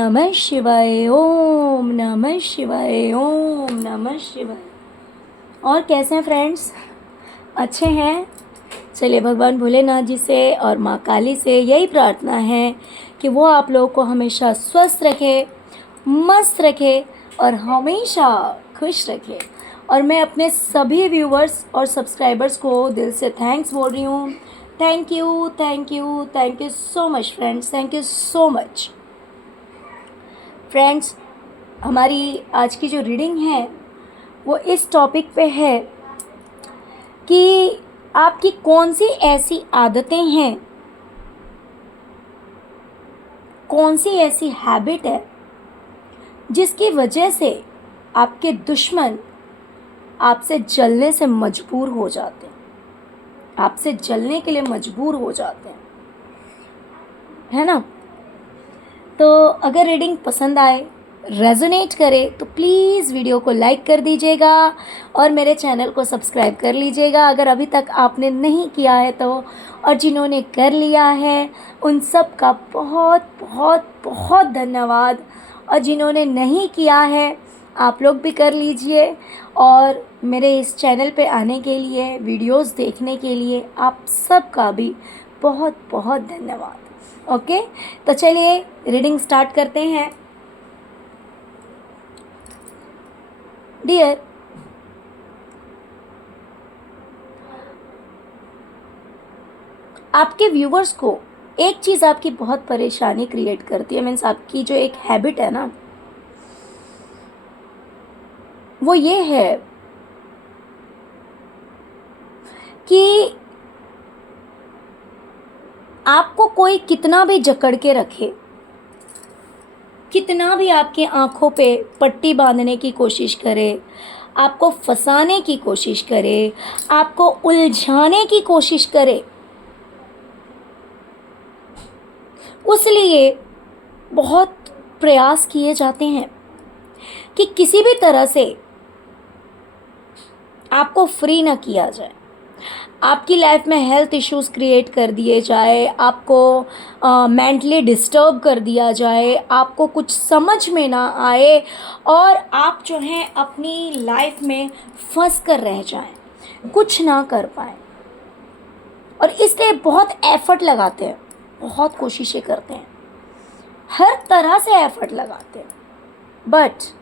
नमः शिवाय, ओम नमः शिवाय, ओम नमः शिवाय। और कैसे हैं फ्रेंड्स? अच्छे हैं? चलिए, भगवान भोलेनाथ जी से और माँ काली से यही प्रार्थना है कि वो आप लोगों को हमेशा स्वस्थ रखे, मस्त रखे और हमेशा खुश रखे। और मैं अपने सभी व्यूवर्स और सब्सक्राइबर्स को दिल से थैंक्स बोल रही हूँ। Thank you, thank you, thank you so much friends, thank you so much friends. हमारी आज की जो रीडिंग है वो इस टॉपिक पे है कि आपकी कौन सी ऐसी आदतें हैं, कौन सी ऐसी हैबिट है जिसकी वजह से आपके दुश्मन आपसे जलने से मजबूर हो जाते हैं, आपसे जलने के लिए मजबूर हो जाते हैं, है ना? तो अगर रीडिंग पसंद आए, रेजोनेट करे तो प्लीज़ वीडियो को लाइक कर दीजिएगा और मेरे चैनल को सब्सक्राइब कर लीजिएगा अगर अभी तक आपने नहीं किया है तो। और जिन्होंने कर लिया है उन सब का बहुत बहुत बहुत धन्यवाद। और जिन्होंने नहीं किया है आप लोग भी कर लीजिए। और मेरे इस चैनल पे आने के लिए, वीडियोस देखने के लिए आप सबका भी बहुत बहुत धन्यवाद। ओके, तो चलिए रीडिंग स्टार्ट करते हैं। डियर, आपके व्यूवर्स को एक चीज़ आपकी बहुत परेशानी क्रिएट करती है, मीन्स आपकी जो एक हैबिट है ना, वो ये है कि आपको कोई कितना भी जकड़ के रखे, कितना भी आपके आँखों पे पट्टी बांधने की कोशिश करे, आपको फंसाने की कोशिश करे, आपको उलझाने की कोशिश करे, उस लिए बहुत प्रयास किए जाते हैं कि किसी भी तरह से आपको फ्री ना किया जाए, आपकी लाइफ में हेल्थ इश्यूज क्रिएट कर दिए जाए, आपको मेंटली डिस्टर्ब कर दिया जाए, आपको कुछ समझ में ना आए और आप जो हैं अपनी लाइफ में फंस कर रह जाएं, कुछ ना कर पाएं। और इसलिए बहुत एफर्ट लगाते हैं, बहुत कोशिशें करते हैं, हर तरह से एफर्ट लगाते हैं, बट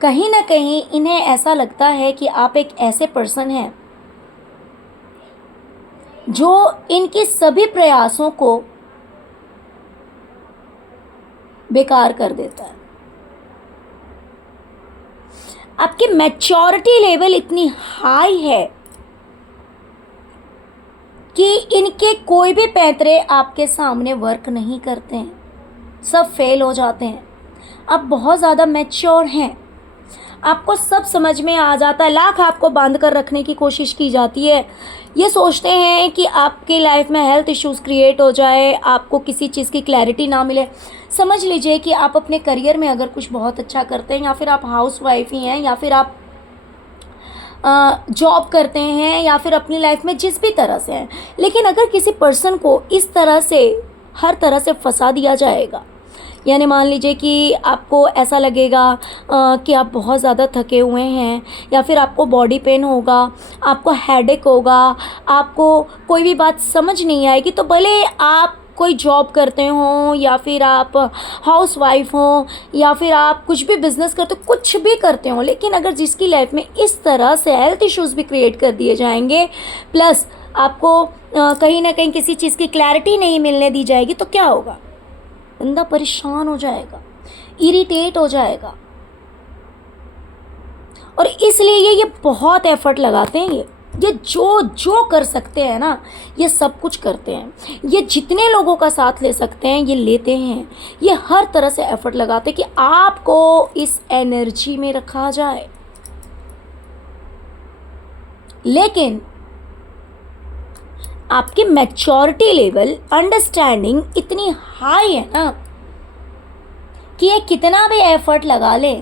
कहीं ना कहीं इन्हें ऐसा लगता है कि आप एक ऐसे पर्सन हैं जो इनके सभी प्रयासों को बेकार कर देता है। आपकी मैच्योरिटी लेवल इतनी हाई है कि इनके कोई भी पैंतरे आपके सामने वर्क नहीं करते हैं, सब फेल हो जाते हैं। आप बहुत ज़्यादा मैच्योर हैं, आपको सब समझ में आ जाता है। लाख आपको बांध कर रखने की कोशिश की जाती है, ये सोचते हैं कि आपकी लाइफ में हेल्थ इश्यूज़ क्रिएट हो जाए, आपको किसी चीज़ की क्लैरिटी ना मिले। समझ लीजिए कि आप अपने करियर में अगर कुछ बहुत अच्छा करते हैं, या फिर आप हाउस वाइफ ही हैं, या फिर आप जॉब करते हैं, या फिर अपनी लाइफ में जिस भी तरह से हैं, लेकिन अगर किसी पर्सन को इस तरह से हर तरह से फंसा दिया जाएगा, यानी मान लीजिए कि आपको ऐसा लगेगा कि आप बहुत ज़्यादा थके हुए हैं, या फिर आपको बॉडी पेन होगा, आपको हेडेक होगा, आपको कोई भी बात समझ नहीं आएगी, तो भले आप कोई जॉब करते हो, या फिर आप हाउस वाइफ हो, या फिर आप कुछ भी बिजनेस करते हो, कुछ भी करते हो, लेकिन अगर जिसकी लाइफ में इस तरह से हेल्थ इश्यूज़ भी क्रिएट कर दिए जाएंगे, प्लस आपको कहीं ना कहीं किसी चीज़ की क्लैरिटी नहीं मिलने दी जाएगी, तो क्या होगा? बंदा परेशान हो जाएगा, इरिटेट हो जाएगा। और इसलिए ये बहुत एफर्ट लगाते हैं। ये जो जो कर सकते हैं ना, ये सब कुछ करते हैं। ये जितने लोगों का साथ ले सकते हैं ये लेते हैं। ये हर तरह से एफर्ट लगाते हैं कि आपको इस एनर्जी में रखा जाए। लेकिन आपकी मैच्योरिटी लेवल, अंडरस्टैंडिंग इतनी हाई है ना कि ये कितना भी एफर्ट लगा ले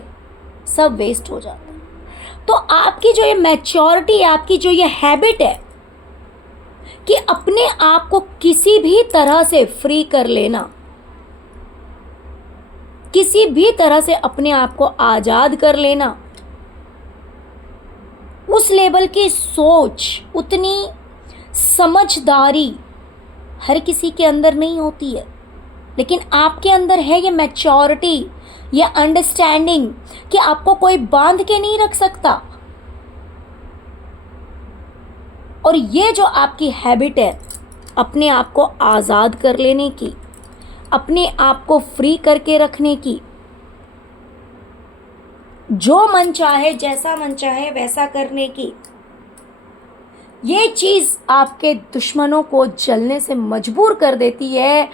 सब वेस्ट हो जाता है। तो आपकी जो ये मैच्योरिटी, आपकी जो ये हैबिट है, कि अपने आप को किसी भी तरह से फ्री कर लेना, किसी भी तरह से अपने आप को आज़ाद कर लेना, उस लेवल की सोच, उतनी समझदारी हर किसी के अंदर नहीं होती है। लेकिन आपके अंदर है ये मैच्योरिटी, ये अंडरस्टैंडिंग कि आपको कोई बांध के नहीं रख सकता। और ये जो आपकी हैबिट है अपने आप को आज़ाद कर लेने की, अपने आप को फ्री करके रखने की, जो मन चाहे, जैसा मन चाहे वैसा करने की, ये चीज़ आपके दुश्मनों को जलने से मजबूर कर देती है।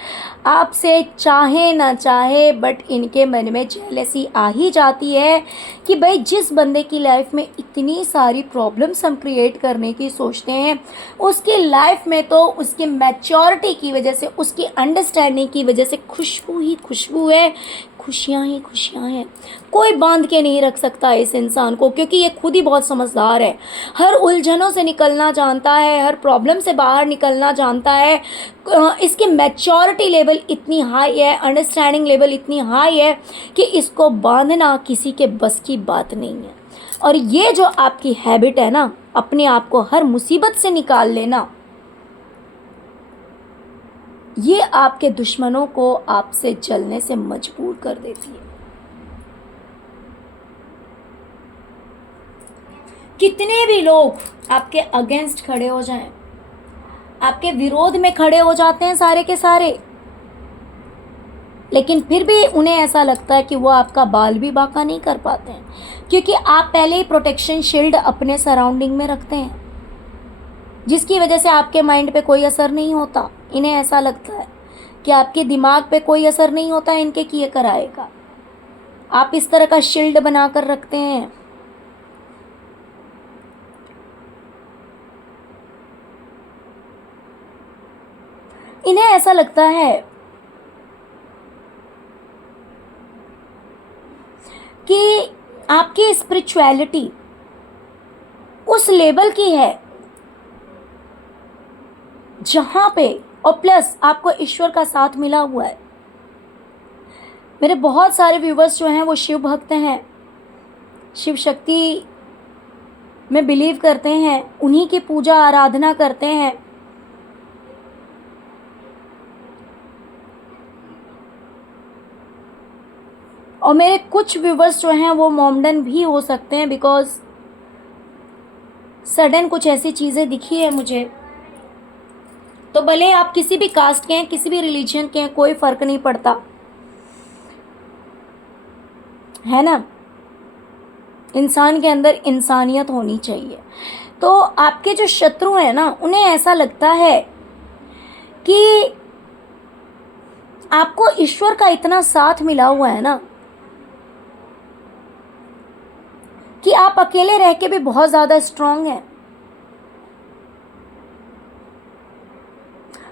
आपसे चाहे ना चाहे बट इनके मन में जेलसी आ ही जाती है कि भाई जिस बंदे की लाइफ में इतनी सारी प्रॉब्लम्स हम क्रिएट करने की सोचते हैं, उसकी लाइफ में तो उसकी मैच्योरिटी की वजह से, उसकी अंडरस्टैंडिंग की वजह से खुशबू ही खुशबू है, खुशियाँ ही खुशियाँ हैं। कोई बांध के नहीं रख सकता इस इंसान को, क्योंकि ये खुद ही बहुत समझदार है, हर उलझनों से निकलना जानता है, हर प्रॉब्लम से बाहर निकलना जानता है। इसकी मैच्योरिटी लेवल इतनी हाई है, अंडरस्टैंडिंग लेवल इतनी हाई है कि इसको बांधना किसी के बस की बात नहीं है। और ये जो आपकी हैबिट है ना, अपने आप को हर मुसीबत से निकाल लेना, ये आपके दुश्मनों को आपसे जलने से मजबूर कर देती है। कितने भी लोग आपके अगेंस्ट खड़े हो जाएं, आपके विरोध में खड़े हो जाते हैं सारे के सारे, लेकिन फिर भी उन्हें ऐसा लगता है कि वो आपका बाल भी बांका नहीं कर पाते हैं, क्योंकि आप पहले ही प्रोटेक्शन शील्ड अपने सराउंडिंग में रखते हैं, जिसकी वजह से आपके माइंड पे कोई असर नहीं होता। इन्हें ऐसा लगता है कि आपके दिमाग पे कोई असर नहीं होता है इनके किए कराए का। आप इस तरह का शील्ड बना कर रखते हैं। इन्हें ऐसा लगता है कि आपकी स्पिरिचुअलिटी उस लेवल की है जहां पे, और प्लस आपको ईश्वर का साथ मिला हुआ है। मेरे बहुत सारे व्यूवर्स जो हैं वो शिव भक्त हैं, शिव शक्ति में बिलीव करते हैं, उन्हीं की पूजा आराधना करते हैं। और मेरे कुछ व्यूवर्स जो हैं वो मोमडन भी हो सकते हैं, बिकॉज सडन कुछ ऐसी चीज़ें दिखी है मुझे। तो भले आप किसी भी कास्ट के हैं, किसी भी रिलीजन के हैं, कोई फ़र्क नहीं पड़ता, है ना। इंसान के अंदर इंसानियत होनी चाहिए। तो आपके जो शत्रु हैं ना, उन्हें ऐसा लगता है कि आपको ईश्वर का इतना साथ मिला हुआ है ना कि आप अकेले रह के भी बहुत ज़्यादा स्ट्रांग हैं।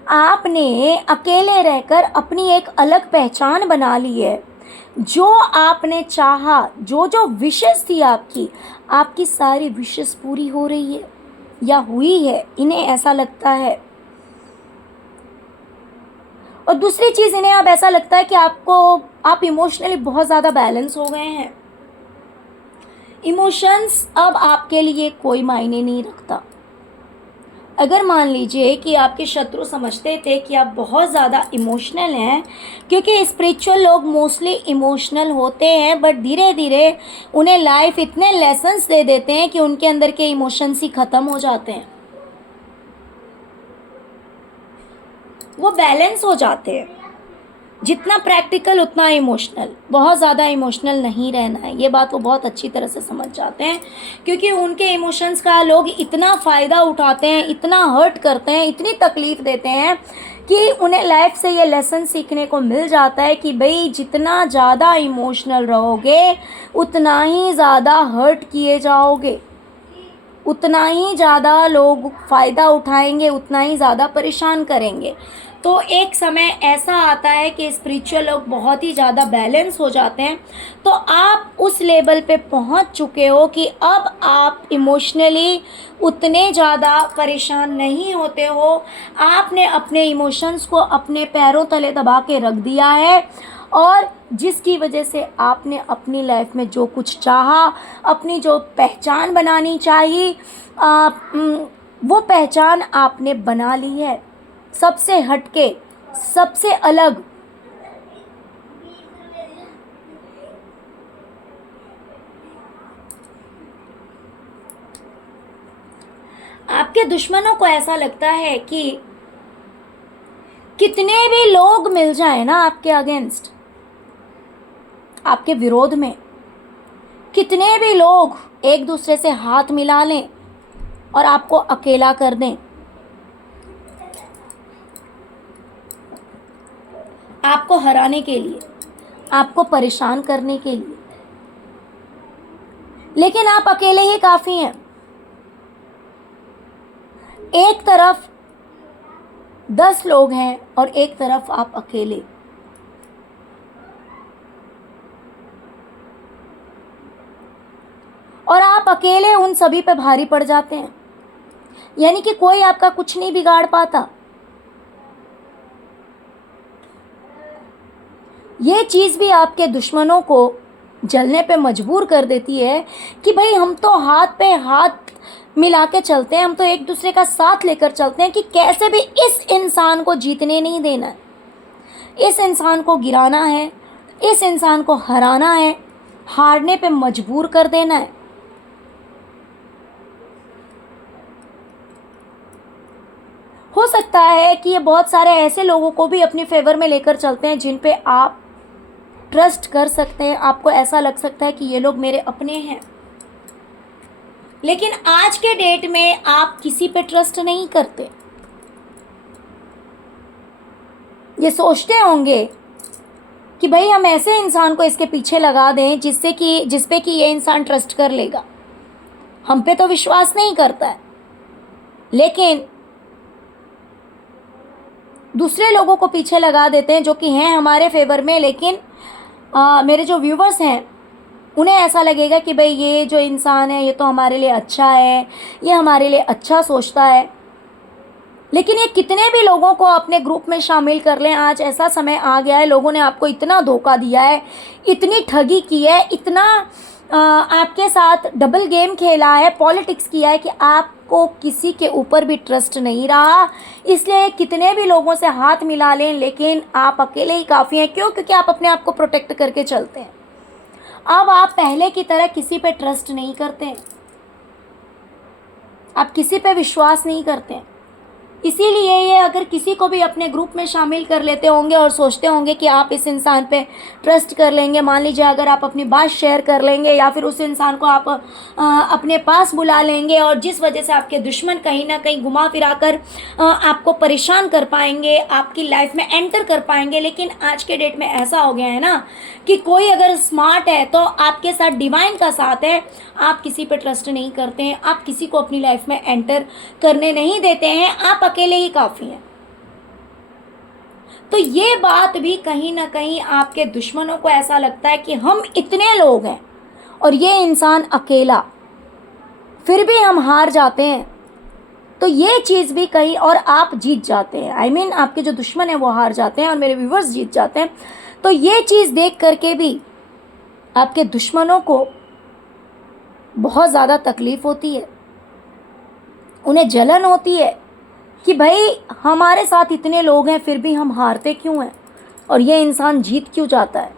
आपने अकेले रहकर अपनी एक अलग पहचान बना ली है। जो आपने चाहा, जो जो विशेष थी आपकी सारी विशेष पूरी हो रही है या हुई है, इन्हें ऐसा लगता है। और दूसरी चीज़, इन्हें अब ऐसा लगता है कि आप इमोशनली बहुत ज़्यादा बैलेंस हो गए हैं। इमोशंस अब आपके लिए कोई मायने नहीं रखता। अगर मान लीजिए कि आपके शत्रु समझते थे कि आप बहुत ज़्यादा इमोशनल हैं, क्योंकि स्पिरिचुअल लोग मोस्टली इमोशनल होते हैं, बट धीरे धीरे उन्हें लाइफ इतने लेसन्स दे देते हैं कि उनके अंदर के इमोशंस ही ख़त्म हो जाते हैं, वो बैलेंस हो जाते हैं। जितना प्रैक्टिकल उतना इमोशनल, बहुत ज़्यादा इमोशनल नहीं रहना है, ये बात वो बहुत अच्छी तरह से समझ जाते हैं। क्योंकि उनके इमोशंस का लोग इतना फ़ायदा उठाते हैं, इतना हर्ट करते हैं, इतनी तकलीफ़ देते हैं कि उन्हें लाइफ से ये लेसन सीखने को मिल जाता है कि भाई जितना ज़्यादा इमोशनल रहोगे उतना ही ज़्यादा हर्ट किए जाओगे, उतना ही ज़्यादा लोग फ़ायदा उठाएंगे, उतना ही ज़्यादा परेशान करेंगे। तो एक समय ऐसा आता है कि स्पिरिचुअल लोग बहुत ही ज़्यादा बैलेंस हो जाते हैं। तो आप उस लेवल पे पहुंच चुके हो कि अब आप इमोशनली उतने ज़्यादा परेशान नहीं होते हो। आपने अपने इमोशंस को अपने पैरों तले दबा के रख दिया है, और जिसकी वजह से आपने अपनी लाइफ में जो कुछ चाहा, अपनी जो पहचान बनानी चाहिए, वो पहचान आपने बना ली है। सबसे हटके, सबसे अलग। आपके दुश्मनों को ऐसा लगता है कि कितने भी लोग मिल जाए ना आपके अगेंस्ट, आपके विरोध में, कितने भी लोग एक दूसरे से हाथ मिला लें और आपको अकेला कर दें, आपको हराने के लिए, आपको परेशान करने के लिए, लेकिन आप अकेले ही काफी हैं। एक तरफ 10 लोग हैं और एक तरफ आप अकेले। और आप अकेले उन सभी पे भारी पड़ जाते हैं, यानी कि कोई आपका कुछ नहीं बिगाड़ पाता। ये चीज़ भी आपके दुश्मनों को जलने पे मजबूर कर देती है कि भाई हम तो हाथ पे हाथ मिला के चलते हैं, हम तो एक दूसरे का साथ लेकर चलते हैं कि कैसे भी इस इंसान को जीतने नहीं देना है, इस इंसान को गिराना है, इस इंसान को हराना है, हारने पे मजबूर कर देना है। हो सकता है कि ये बहुत सारे ऐसे लोगों को भी अपने फेवर में लेकर चलते हैं जिन पे आप ट्रस्ट कर सकते हैं। आपको ऐसा लग सकता है कि ये लोग मेरे अपने हैं, लेकिन आज के डेट में आप किसी पे ट्रस्ट नहीं करते। ये सोचते होंगे कि भाई हम ऐसे इंसान को इसके पीछे लगा दें जिस पे कि ये इंसान ट्रस्ट कर लेगा, हम पे तो विश्वास नहीं करता है। लेकिन दूसरे लोगों को पीछे लगा देते हैं जो कि हैं हमारे फेवर में, लेकिन मेरे जो व्यूवर्स हैं उन्हें ऐसा लगेगा कि भाई ये जो इंसान है ये तो हमारे लिए अच्छा है, ये हमारे लिए अच्छा सोचता है। लेकिन ये कितने भी लोगों को अपने ग्रुप में शामिल कर लें, आज ऐसा समय आ गया है, लोगों ने आपको इतना धोखा दिया है, इतनी ठगी की है, इतना आपके साथ डबल गेम खेला है, पॉलिटिक्स किया है कि आपको किसी के ऊपर भी ट्रस्ट नहीं रहा। इसलिए कितने भी लोगों से हाथ मिला लें, लेकिन आप अकेले ही काफ़ी हैं। क्यों? क्योंकि आप अपने आप को प्रोटेक्ट करके चलते हैं। अब आप पहले की तरह किसी पे ट्रस्ट नहीं करते, आप किसी पे विश्वास नहीं करते। इसीलिए ये अगर किसी को भी अपने ग्रुप में शामिल कर लेते होंगे और सोचते होंगे कि आप इस इंसान पे ट्रस्ट कर लेंगे, मान लीजिए अगर आप अपनी बात शेयर कर लेंगे या फिर उस इंसान को आप अपने पास बुला लेंगे, और जिस वजह से आपके दुश्मन कहीं ना कहीं घुमा फिरा कर आपको परेशान कर पाएंगे, आपकी लाइफ में एंटर कर पाएंगे। लेकिन आज के डेट में ऐसा हो गया है ना कि कोई अगर स्मार्ट है तो आपके साथ डिवाइन का साथ है, आप किसी पे ट्रस्ट नहीं करते हैं, आप किसी को अपनी लाइफ में एंटर करने नहीं देते हैं, आप अकेले ही काफ़ी हैं। तो ये बात भी कहीं ना कहीं आपके दुश्मनों को ऐसा लगता है कि हम इतने लोग हैं और ये इंसान अकेला, फिर भी हम हार जाते हैं। तो ये चीज़ भी कहीं, और आप जीत जाते हैं, I mean, आपके जो दुश्मन हैं वो हार जाते हैं और मेरे व्यूवर्स जीत जाते हैं। तो ये चीज़ देख करके भी आपके दुश्मनों को बहुत ज़्यादा तकलीफ़ होती है, उन्हें जलन होती है कि भाई हमारे साथ इतने लोग हैं फिर भी हम हारते क्यों हैं और ये इंसान जीत क्यों जाता है।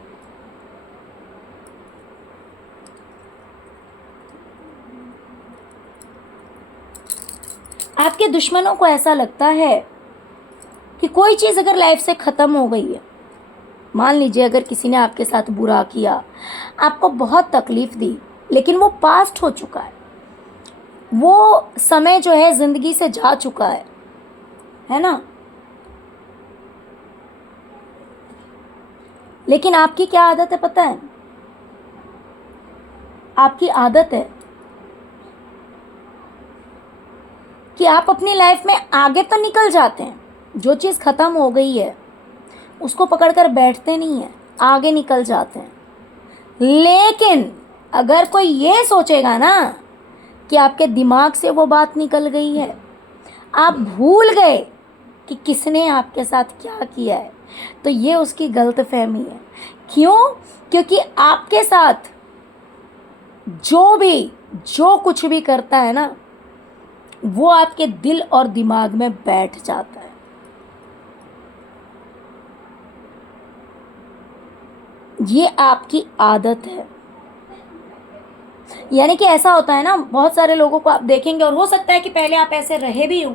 आपके दुश्मनों को ऐसा लगता है कि कोई चीज़ अगर लाइफ से ख़त्म हो गई है, मान लीजिए अगर किसी ने आपके साथ बुरा किया, आपको बहुत तकलीफ़ दी, लेकिन वो पास्ट हो चुका है, वो समय जो है ज़िंदगी से जा चुका है ना। लेकिन आपकी क्या आदत है पता है? आपकी आदत है कि आप अपनी लाइफ में आगे तो निकल जाते हैं, जो चीज़ ख़त्म हो गई है उसको पकड़कर बैठते नहीं हैं, आगे निकल जाते हैं। लेकिन अगर कोई ये सोचेगा ना कि आपके दिमाग से वो बात निकल गई है, आप भूल गए कि किसने आपके साथ क्या किया है, तो ये उसकी गलतफहमी है। क्यों? क्योंकि आपके साथ जो कुछ भी करता है ना, वो आपके दिल और दिमाग में बैठ जाता है। ये आपकी आदत है। यानी कि ऐसा होता है ना, बहुत सारे लोगों को आप देखेंगे, और हो सकता है कि पहले आप ऐसे रहे भी हो,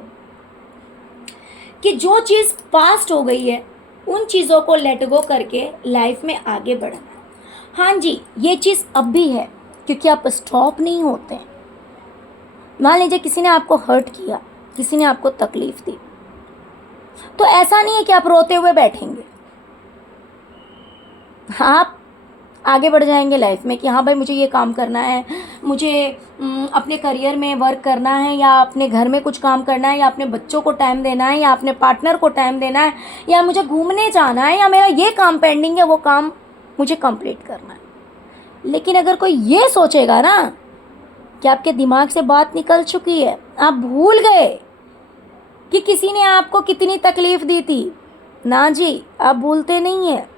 कि जो चीज़ पास्ट हो गई है उन चीज़ों को लेट गो करके लाइफ में आगे बढ़ना। हाँ जी, ये चीज़ अब भी है, क्योंकि आप स्टॉप नहीं होते। मान लीजिए किसी ने आपको हर्ट किया, किसी ने आपको तकलीफ दी, तो ऐसा नहीं है कि आप रोते हुए बैठेंगे। आप आगे बढ़ जाएंगे लाइफ में कि हाँ भाई, मुझे ये काम करना है, मुझे अपने करियर में वर्क करना है, या अपने घर में कुछ काम करना है, या अपने बच्चों को टाइम देना है, या अपने पार्टनर को टाइम देना है, या मुझे घूमने जाना है, या मेरा ये काम पेंडिंग है, वो काम मुझे कंप्लीट करना है। लेकिन अगर कोई ये सोचेगा ना कि आपके दिमाग से बात निकल चुकी है, आप भूल गए कि किसी ने आपको कितनी तकलीफ दी थी, ना जी, आप भूलते नहीं हैं।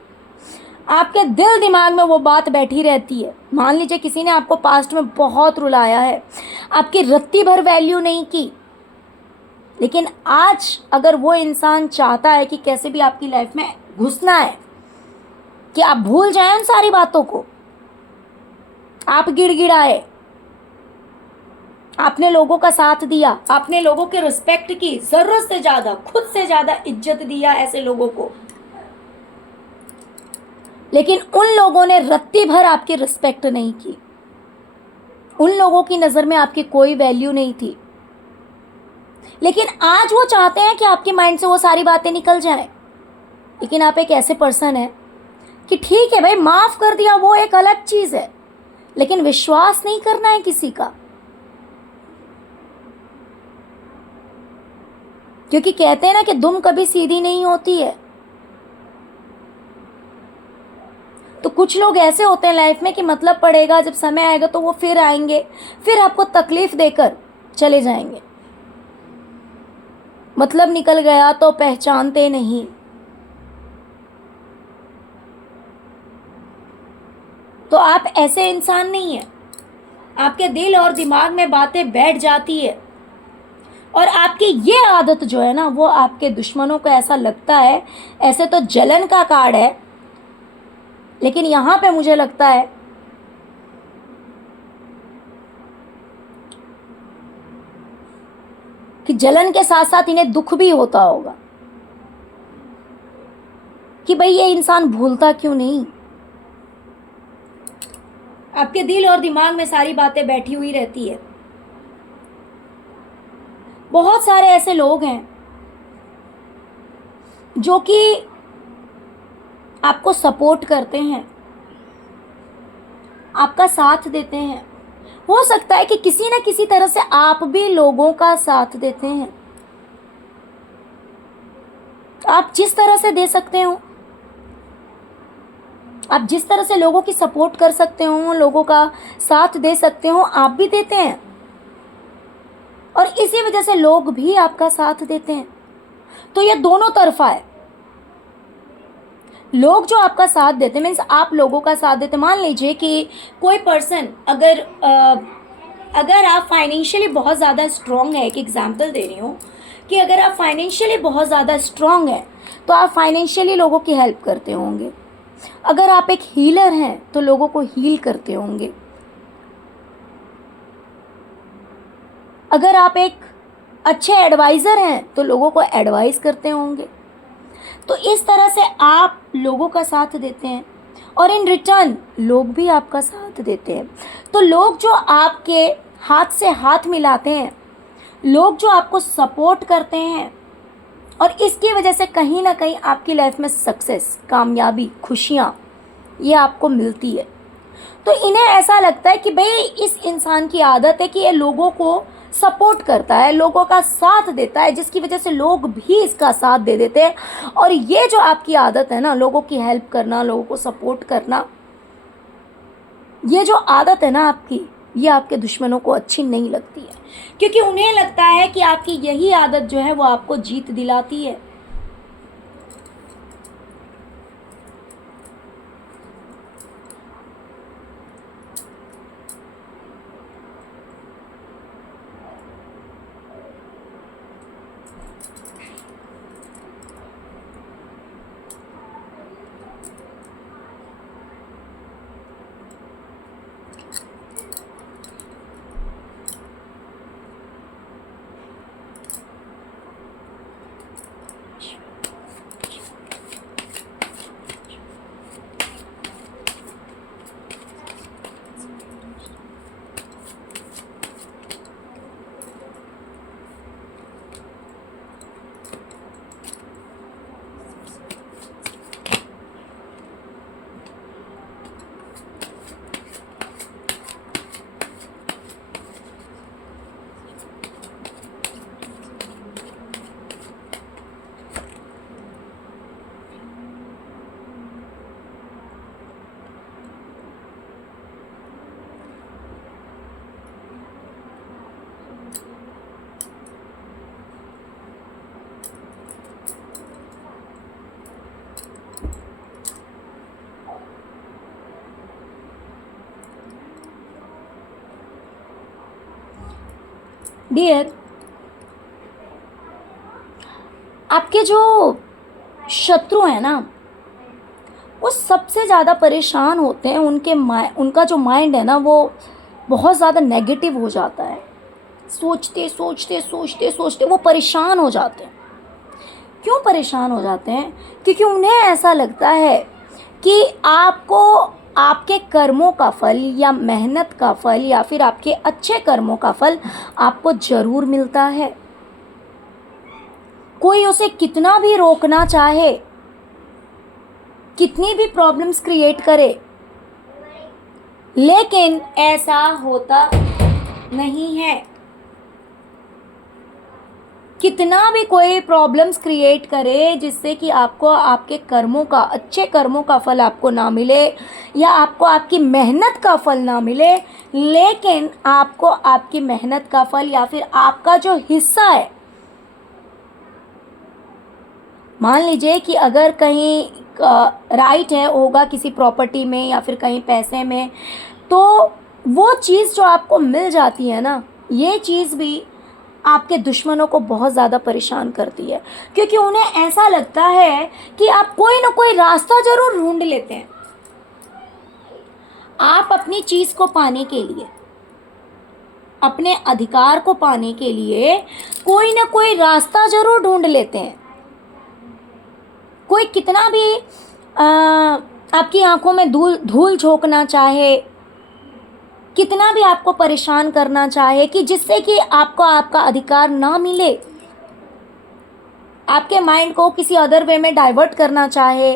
आपके दिल दिमाग में वो बात बैठी रहती है। मान लीजिए किसी ने आपको पास्ट में बहुत रुलाया है, आपकी रत्ती भर वैल्यू नहीं की, लेकिन आज अगर वो इंसान चाहता है कि कैसे भी आपकी लाइफ में घुसना है, कि आप भूल जाएं उन सारी बातों को, आप गिड़गिड़ाए, आपने लोगों का साथ दिया, आपने लोगों के रिस्पेक्ट की, जरूरत से ज़्यादा, खुद से ज़्यादा इज्जत दिया ऐसे लोगों को, लेकिन उन लोगों ने रत्ती भर आपकी रिस्पेक्ट नहीं की, उन लोगों की नज़र में आपकी कोई वैल्यू नहीं थी। लेकिन आज वो चाहते हैं कि आपके माइंड से वो सारी बातें निकल जाएं। लेकिन आप एक ऐसे पर्सन हैं कि ठीक है भाई, माफ़ कर दिया, वो एक अलग चीज़ है, लेकिन विश्वास नहीं करना है किसी का। क्योंकि कहते हैं ना कि दुम कभी सीधी नहीं होती है। तो कुछ लोग ऐसे होते हैं लाइफ में कि मतलब पड़ेगा, जब समय आएगा तो वो फिर आएंगे, फिर आपको तकलीफ देकर चले जाएंगे। मतलब निकल गया तो पहचानते नहीं। तो आप ऐसे इंसान नहीं हैं। आपके दिल और दिमाग में बातें बैठ जाती है, और आपकी ये आदत जो है ना, वो आपके दुश्मनों को ऐसा लगता है, ऐसे तो जलन का कार्ड है, लेकिन यहाँ पे मुझे लगता है कि जलन के साथ साथ इन्हें दुख भी होता होगा कि भाई ये इंसान भूलता क्यों नहीं। आपके दिल और दिमाग में सारी बातें बैठी हुई रहती है। बहुत सारे ऐसे लोग हैं जो कि आपको सपोर्ट करते हैं, आपका साथ देते हैं। हो सकता है कि किसी न किसी तरह से आप भी लोगों का साथ देते हैं। आप जिस तरह से दे सकते हो, आप जिस तरह से लोगों की सपोर्ट कर सकते हो, लोगों का साथ दे सकते हो, आप भी देते हैं, और इसी वजह से लोग भी आपका साथ देते हैं। तो ये दोनों तरफा है। लोग जो आपका साथ देते, मीन्स आप लोगों का साथ देते। मान लीजिए कि कोई पर्सन अगर आप फाइनेंशियली बहुत ज़्यादा स्ट्रॉन्ग है, एक एग्जांपल दे रही हूँ कि अगर आप फाइनेंशियली बहुत ज़्यादा स्ट्रॉन्ग हैं तो आप फाइनेंशियली लोगों की हेल्प करते होंगे। अगर आप एक हीलर हैं तो लोगों को हील करते होंगे। अगर आप एक अच्छे एडवाइज़र हैं तो लोगों को एडवाइस करते होंगे। तो इस तरह से आप लोगों का साथ देते हैं, और इन रिटर्न लोग भी आपका साथ देते हैं। तो लोग जो आपके हाथ से हाथ मिलाते हैं, लोग जो आपको सपोर्ट करते हैं, और इसकी वजह से कहीं ना कहीं आपकी लाइफ में सक्सेस, कामयाबी, खुशियाँ ये आपको मिलती है। तो इन्हें ऐसा लगता है कि भाई इस इंसान की आदत है कि ये लोगों को सपोर्ट करता है, लोगों का साथ देता है, जिसकी वजह से लोग भी इसका साथ दे देते हैं। और ये जो आपकी आदत है ना, लोगों की हेल्प करना, लोगों को सपोर्ट करना, ये जो आदत है ना आपकी, ये आपके दुश्मनों को अच्छी नहीं लगती है, क्योंकि उन्हें लगता है कि आपकी यही आदत जो है वो आपको जीत दिलाती है। डियर, आपके जो शत्रु हैं ना, वो सबसे ज़्यादा परेशान होते हैं, उनका जो माइंड है ना वो बहुत ज़्यादा नेगेटिव हो जाता है। सोचते सोचते सोचते सोचते वो परेशान हो जाते हैं। क्यों परेशान हो जाते हैं? क्योंकि उन्हें ऐसा लगता है कि आपको आपके कर्मों का फल या मेहनत का फल या फिर आपके अच्छे कर्मों का फल आपको ज़रूर मिलता है। कोई उसे कितना भी रोकना चाहे, कितनी भी प्रॉब्लम्स क्रिएट करे, लेकिन ऐसा होता नहीं है। कितना भी कोई प्रॉब्लम्स क्रिएट करे जिससे कि आपको आपके कर्मों का, अच्छे कर्मों का फल आपको ना मिले या आपको आपकी मेहनत का फल ना मिले, लेकिन आपको आपकी मेहनत का फल या फिर आपका जो हिस्सा है, मान लीजिए कि अगर कहीं राइट है होगा किसी प्रॉपर्टी में या फिर कहीं पैसे में, तो वो चीज़ जो आपको मिल जाती है ना, ये चीज़ भी आपके दुश्मनों को बहुत ज़्यादा परेशान करती है, क्योंकि उन्हें ऐसा लगता है कि आप कोई ना कोई रास्ता ज़रूर ढूंढ लेते हैं। आप अपनी चीज़ को पाने के लिए, अपने अधिकार को पाने के लिए कोई ना कोई रास्ता ज़रूर ढूंढ लेते हैं। कोई कितना भी आपकी आंखों में धूल झोंकना चाहे, कितना भी आपको परेशान करना चाहे कि जिससे कि आपको आपका अधिकार ना मिले, आपके माइंड को किसी अदर वे में डाइवर्ट करना चाहे,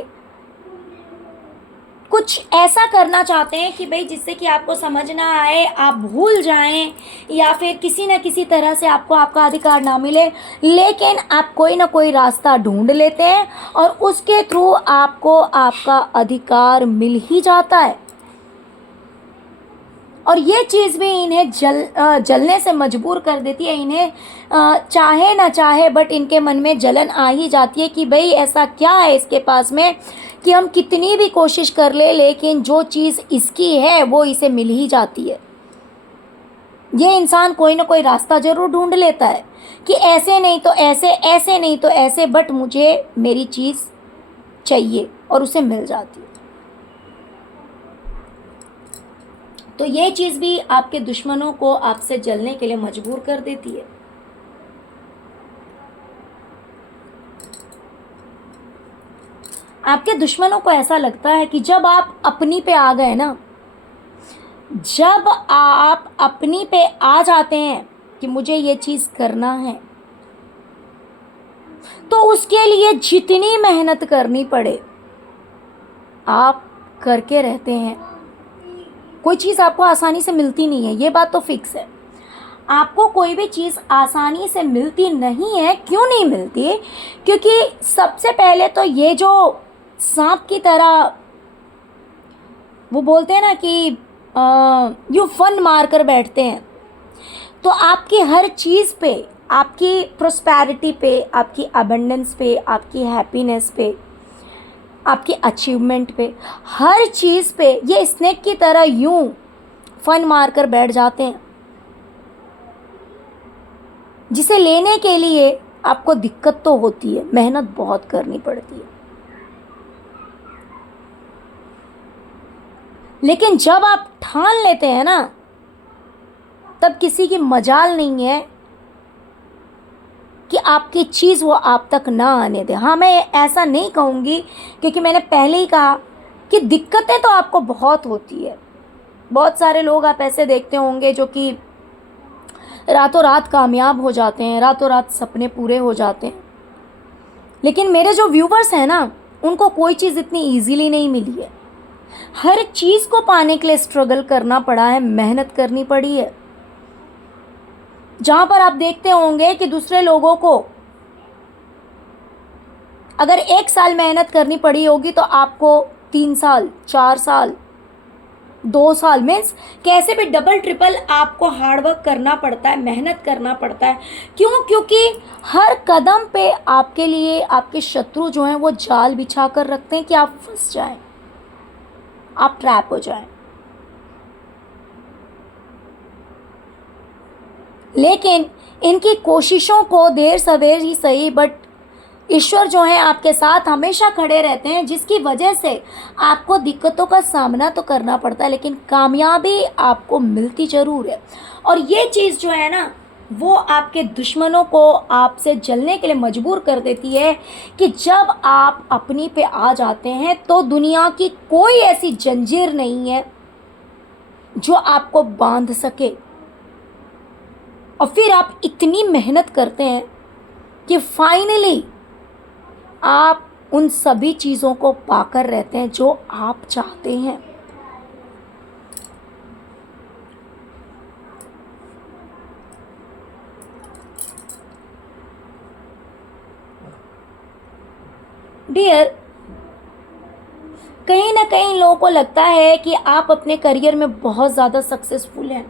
कुछ ऐसा करना चाहते हैं कि भाई जिससे कि आपको समझ ना आए, आप भूल जाएं, या फिर किसी न किसी तरह से आपको आपका अधिकार ना मिले, लेकिन आप कोई ना कोई रास्ता ढूंढ लेते हैं और उसके थ्रू आपको आपका अधिकार मिल ही जाता है। और ये चीज़ भी इन्हें जलने से मजबूर कर देती है। इन्हें चाहे ना चाहे बट इनके मन में जलन आ ही जाती है कि भाई ऐसा क्या है इसके पास में कि हम कितनी भी कोशिश कर ले, लेकिन जो चीज़ इसकी है वो इसे मिल ही जाती है। ये इंसान कोई ना कोई रास्ता ज़रूर ढूंढ लेता है कि ऐसे नहीं तो ऐसे, ऐसे नहीं तो ऐसे, बट मुझे मेरी चीज़ चाहिए और उसे मिल जाती है। तो ये चीज़ भी आपके दुश्मनों को आपसे जलने के लिए मजबूर कर देती है। आपके दुश्मनों को ऐसा लगता है कि जब आप अपनी पे आ गए ना, जब आप अपनी पे आ जाते हैं कि मुझे ये चीज़ करना है, तो उसके लिए जितनी मेहनत करनी पड़े आप करके रहते हैं। कोई चीज़ आपको आसानी से मिलती नहीं है, ये बात तो फिक्स है। आपको कोई भी चीज़ आसानी से मिलती नहीं है। क्यों नहीं मिलती? क्योंकि सबसे पहले तो ये जो सांप की तरह वो बोलते हैं ना कि यूँ फन मार कर बैठते हैं, तो आपकी हर चीज़ पे, आपकी प्रोस्पैरिटी पे, आपकी अबंडेंस पे, आपकी हैप्पीनेस पे, आपकी अचीवमेंट पे, हर चीज़ पे ये स्नेक की तरह यूं फन मार कर बैठ जाते हैं, जिसे लेने के लिए आपको दिक्कत तो होती है, मेहनत बहुत करनी पड़ती है। लेकिन जब आप ठान लेते हैं ना, तब किसी की मजाल नहीं है कि आपकी चीज़ वो आप तक ना आने दे। हाँ, मैं ऐसा नहीं कहूँगी, क्योंकि मैंने पहले ही कहा कि दिक्कतें तो आपको बहुत होती है। बहुत सारे लोग आप ऐसे देखते होंगे जो कि रातों रात कामयाब हो जाते हैं, रातों रात सपने पूरे हो जाते हैं। लेकिन मेरे जो व्यूवर्स हैं ना, उनको कोई चीज़ इतनी ईजीली नहीं मिली है। हर चीज़ को पाने के लिए स्ट्रगल करना पड़ा है, मेहनत करनी पड़ी है। जहाँ पर आप देखते होंगे कि दूसरे लोगों को अगर 1 साल मेहनत करनी पड़ी होगी, तो आपको 3 साल, 4 साल, 2 साल, मीन्स कैसे भी डबल ट्रिपल आपको हार्डवर्क करना पड़ता है, मेहनत करना पड़ता है। क्यों? क्योंकि हर कदम पे आपके लिए आपके शत्रु जो हैं वो जाल बिछा कर रखते हैं कि आप फंस जाएं, आप ट्रैप हो जाएं। लेकिन इनकी कोशिशों को देर सवेर ही सही, बट ईश्वर जो है आपके साथ हमेशा खड़े रहते हैं, जिसकी वजह से आपको दिक्कतों का सामना तो करना पड़ता है, लेकिन कामयाबी आपको मिलती ज़रूर है। और ये चीज़ जो है ना, वो आपके दुश्मनों को आपसे जलने के लिए मजबूर कर देती है कि जब आप अपनी पे आ जाते हैं, तो दुनिया की कोई ऐसी जंजीर नहीं है जो आपको बांध सके। और फिर आप इतनी मेहनत करते हैं कि फाइनली आप उन सभी चीज़ों को पाकर रहते हैं जो आप चाहते हैं। डियर, कहीं ना कहीं लोगों को लगता है कि आप अपने करियर में बहुत ज़्यादा सक्सेसफुल हैं।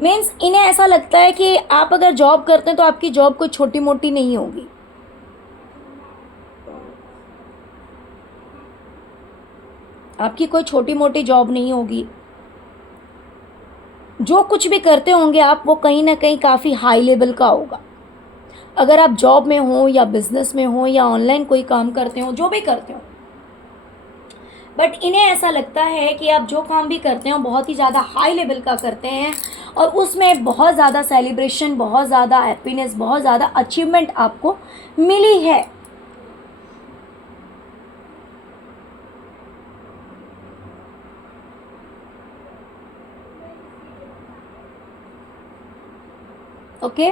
मीन्स इन्हें ऐसा लगता है कि आप अगर जॉब करते हैं तो आपकी जॉब कोई छोटी मोटी नहीं होगी। आपकी कोई छोटी मोटी जॉब नहीं होगी। जो कुछ भी करते होंगे आप, वो कहीं ना कहीं काफ़ी हाई लेवल का होगा। अगर आप जॉब में हो या बिजनेस में हो या ऑनलाइन कोई काम करते हो, जो भी करते हो, बट इन्हें ऐसा लगता है कि आप जो काम भी करते हो बहुत ही ज़्यादा हाई लेवल का करते हैं, और उसमें बहुत ज़्यादा सेलिब्रेशन, बहुत ज़्यादा हैप्पीनेस, बहुत ज़्यादा अचीवमेंट आपको मिली है। ओके?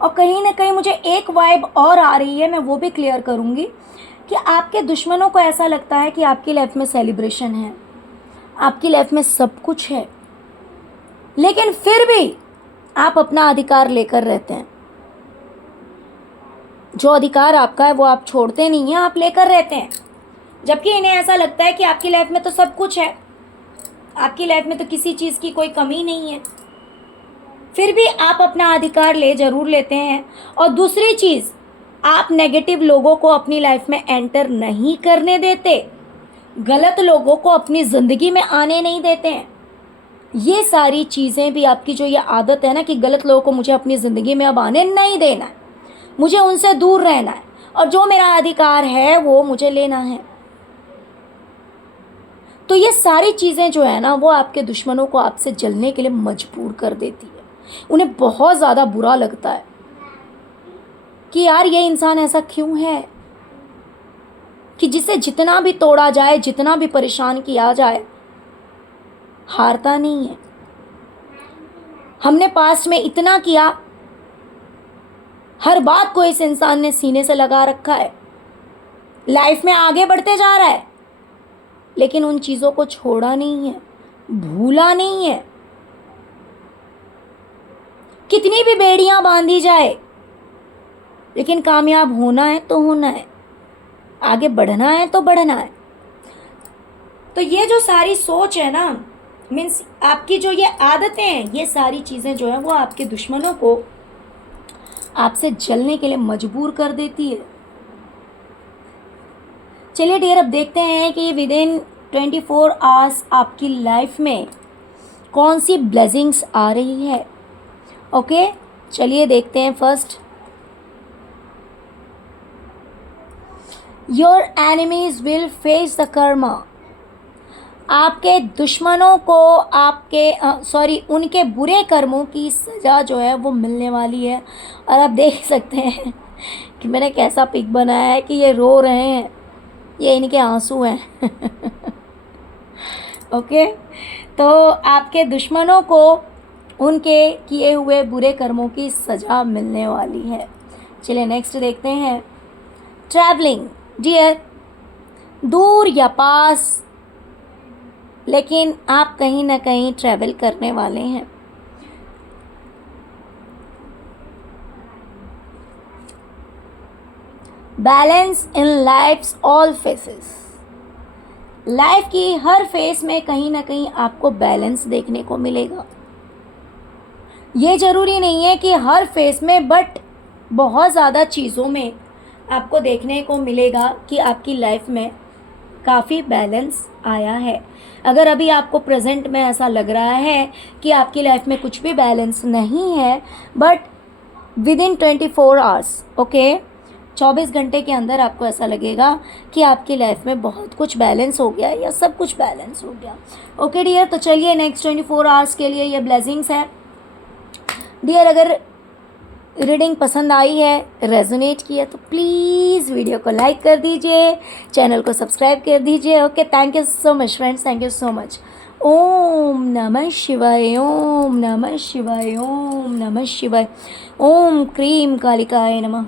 और कहीं ना कहीं मुझे एक वाइब और आ रही है, मैं वो भी क्लियर करूँगी कि आपके दुश्मनों को ऐसा लगता है कि आपकी लाइफ में सेलिब्रेशन है, आपकी लाइफ में सब कुछ है, लेकिन फिर भी आप अपना अधिकार लेकर रहते हैं। जो अधिकार आपका है वो आप छोड़ते नहीं हैं, आप लेकर रहते हैं। जबकि इन्हें ऐसा लगता है कि आपकी लाइफ में तो सब कुछ है, आपकी लाइफ में तो किसी चीज़ की कोई कमी नहीं है, फिर भी आप अपना अधिकार ले ज़रूर लेते हैं। और दूसरी चीज़, आप नेगेटिव लोगों को अपनी लाइफ में एंटर नहीं करने देते, गलत लोगों को अपनी ज़िंदगी में आने नहीं देते हैं। ये सारी चीज़ें भी आपकी जो ये आदत है ना कि गलत लोगों को मुझे अपनी ज़िंदगी में अब आने नहीं देना है, मुझे उनसे दूर रहना है, और जो मेरा अधिकार है वो मुझे लेना है, तो ये सारी चीज़ें जो है ना, वो आपके दुश्मनों को आपसे जलने के लिए मजबूर कर देती है। उन्हें बहुत ज़्यादा बुरा लगता है कि यार ये इंसान ऐसा क्यों है कि जिसे जितना भी तोड़ा जाए, जितना भी परेशान किया जाए, हारता नहीं है। हमने पास्ट में इतना किया, हर बात को इस इंसान ने सीने से लगा रखा है, लाइफ में आगे बढ़ते जा रहा है, लेकिन उन चीज़ों को छोड़ा नहीं है, भूला नहीं है। कितनी भी बेड़ियां बांधी जाए, लेकिन कामयाब होना है तो होना है, आगे बढ़ना है तो बढ़ना है। तो ये जो सारी सोच है ना, मीन्स आपकी जो ये आदतें हैं, ये सारी चीज़ें जो है वो आपके दुश्मनों को आपसे जलने के लिए मजबूर कर देती है। चलिए डियर, अब देखते हैं कि विद इन 24 आवर्स आपकी लाइफ में कौन सी ब्लेसिंग्स आ रही है। ओके, चलिए देखते हैं। First, your enemies will face the Karma. आपके दुश्मनों को उनके बुरे कर्मों की सज़ा जो है वो मिलने वाली है। और आप देख सकते हैं कि मैंने कैसा पिक बनाया है कि ये रो रहे हैं, ये इनके आंसू हैं। ओके, तो आपके दुश्मनों को उनके किए हुए बुरे कर्मों की सज़ा मिलने वाली है। चलिए नेक्स्ट देखते हैं। ट्रैवलिंग डियर, दूर या पास, लेकिन आप कहीं ना कहीं ट्रैवल करने वाले हैं। Balance in life's all phases. Life की हर फेस में कहीं ना कहीं आपको बैलेंस देखने को मिलेगा। ये ज़रूरी नहीं है कि हर फेस में, बट बहुत ज़्यादा चीज़ों में आपको देखने को मिलेगा कि आपकी लाइफ में काफ़ी बैलेंस आया है। अगर अभी आपको प्रेजेंट में ऐसा लग रहा है कि आपकी लाइफ में कुछ भी बैलेंस नहीं है, but with in 24 hours, okay, 24 घंटे के अंदर आपको ऐसा लगेगा कि आपकी लाइफ में बहुत कुछ बैलेंस हो गया या सब कुछ बैलेंस हो गया। ओके डियर, तो चलिए नेक्स्ट 24 आवर्स के लिए ये ब्लेसिंग्स है। डियर, अगर रीडिंग पसंद आई है, रेजोनेट किया, तो प्लीज़ वीडियो को लाइक कर दीजिए, चैनल को सब्सक्राइब कर दीजिए। Okay, thank you so much friends, thank you so much. ओम नमः शिवाय, ओम नमः शिवाय, ओम नमः शिवाय, ओम क्रीम कालिकाय नमः।